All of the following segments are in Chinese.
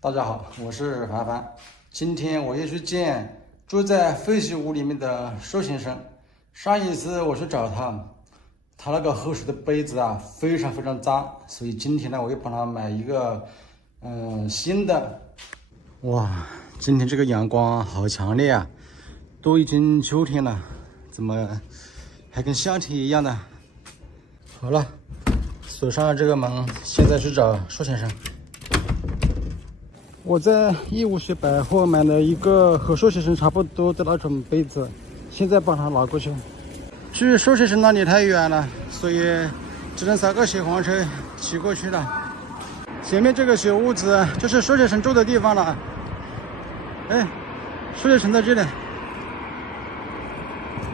大家好，我是凡凡。今天我要去见住在废弃屋里面的寿先生。上一次我去找他，他那个喝水的杯子啊，非常脏，所以今天呢，我又帮他买一个新的。哇，今天这个阳光好强烈啊！都已经秋天了，怎么还跟夏天一样呢？好了，锁上这个门，现在去找寿先生。我在义乌区百货买了一个和寿先生差不多的那种杯子，现在帮他拿过去。去寿先生那里太远了，所以只能撒个小黄车骑过去了。前面这个小屋子就是寿先生住的地方了。哎，寿先生在这里。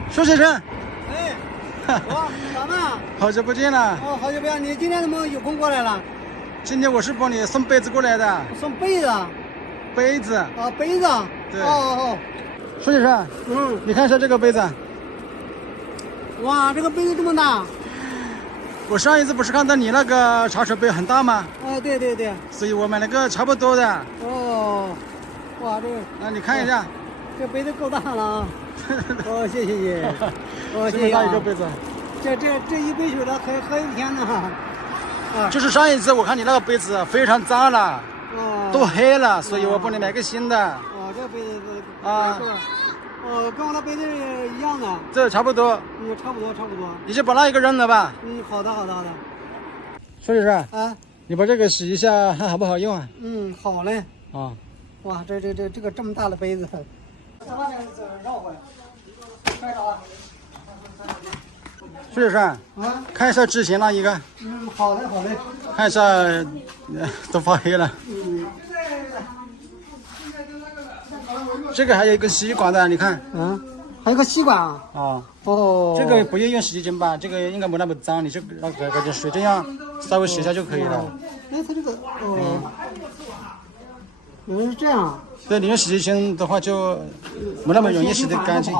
寿先生，哎，我咋呢？好久不见了。哦，好久不见，你今天怎么有空过来了？今天我是帮你送杯子过来的。送杯子啊？杯子。啊，杯子。对。哦。寿先生，你看一下这个杯子。哇，这个杯子这么大。我上一次不是看到你那个茶水杯很大吗？对。所以我买了个差不多的。哦。哇，这个。啊，你看一下。这杯子够大了啊。哦，谢谢。哦，谢谢。这么大一个杯子。这一杯水了，喝一天呢。就是上一次我看你那个杯子非常脏了，都黑了，所以我帮你买个新的。哦，这杯子啊，跟我那杯子一样的。这差不多。差不多。你就把那一个扔了吧。好的。寿先生，啊，你把这个洗一下，看好不好用啊？好嘞。啊，哇，这个这么大的杯子，在外面绕回来，快找啊！寿先生，看一下之前那一个。好嘞。看一下，都发黑了。这个还有一个吸管的，你看。还有个吸管啊。哦。这个不要用洗洁精吧？这个应该没那么脏，你就那个点水这样稍微洗一下就可以了。哎，它这个原来是这样。对，你用洗洁精的话就没那么容易洗得干净。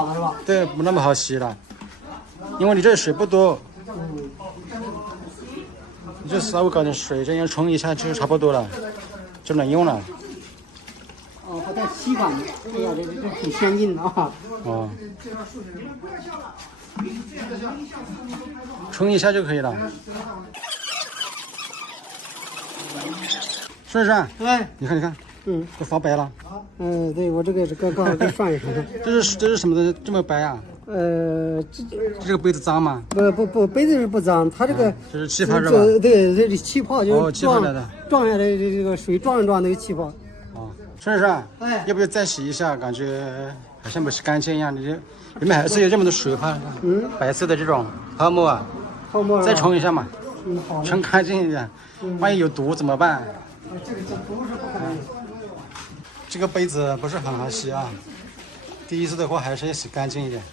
对，没那么好洗了，因为你这水不多。你就稍微搞点水，这样冲一下就差不多了，就能用了。哦，还带吸管的，哎呀，这挺先进的啊。哦。冲一下就可以了。寿先生，哎，你看，都发白了。对，我这个是刚好给涮一涮。这是什么的这么白啊？这个杯子脏吗？不，杯子是不脏，它这个这是气泡是吧？对，这气泡就是气泡来的，撞下来这个水撞一撞那个气泡。哦，寿先生，要不要再洗一下？感觉好像没洗干净一样。你这里面还是有这么多水泡，白色的这种泡沫啊。泡沫。再冲一下嘛。好。冲干净一点，万一有毒怎么办？这毒是不可能。这个杯子不是很好洗啊，第一次的话还是要洗干净一点。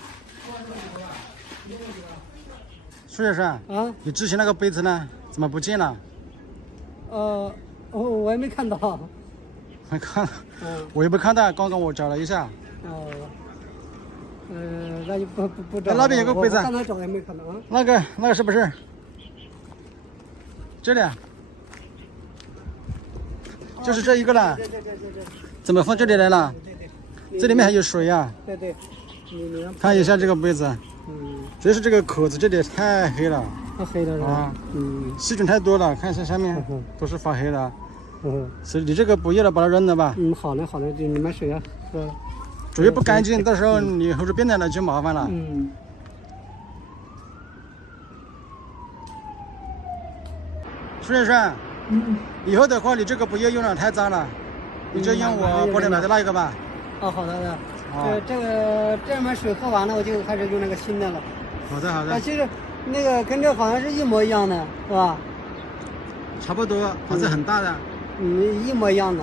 寿先生，你之前那个杯子呢？怎么不见了？我还没看到。没看，我也没看到，刚刚我找了一下。那就不找。那边有个杯子。我刚才找也没看到啊。那个是不是？这里啊。就是这一个了。对。怎么放这里来了？这里面还有水啊。对。看一下这个杯子。主要是这个口子这里太黑了。太黑了是吧？细菌太多了，看一下下面都是发黑的。所以你这个不要了，把它扔了吧。好嘞，你买水啊，喝。主要不干净，到时候你后边变淡了就麻烦了。寿先生，以后的话你这个不要用了，太脏了，你就用我帮你买的那一个吧。好的。这门水喝完了，我就开始用那个新的了。好的。其实那个跟这好像是一模一样的，是吧？差不多，还是很大的。一模一样的。